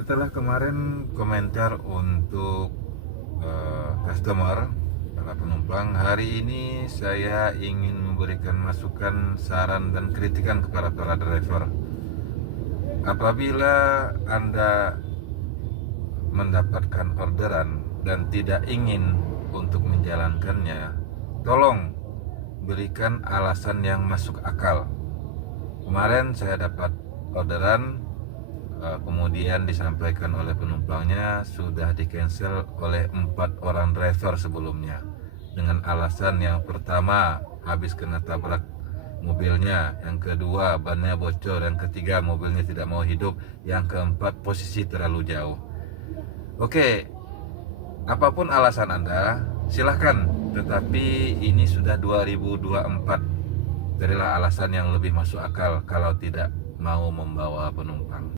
Setelah kemarin komentar untuk customer, para penumpang, hari ini saya ingin memberikan masukan, saran, dan kritikan kepada para driver. Apabila Anda mendapatkan orderan dan tidak ingin untuk menjalankannya, tolong berikan alasan yang masuk akal. Kemarin saya dapat orderan, kemudian disampaikan oleh penumpangnya sudah di-cancel oleh 4 orang driver sebelumnya dengan alasan yang pertama habis kena tabrak mobilnya, yang kedua bannya bocor, yang ketiga mobilnya tidak mau hidup, yang keempat posisi terlalu jauh. Oke, apapun alasan Anda silahkan, tetapi ini sudah 2024. Carilah alasan yang lebih masuk akal kalau tidak mau membawa penumpang.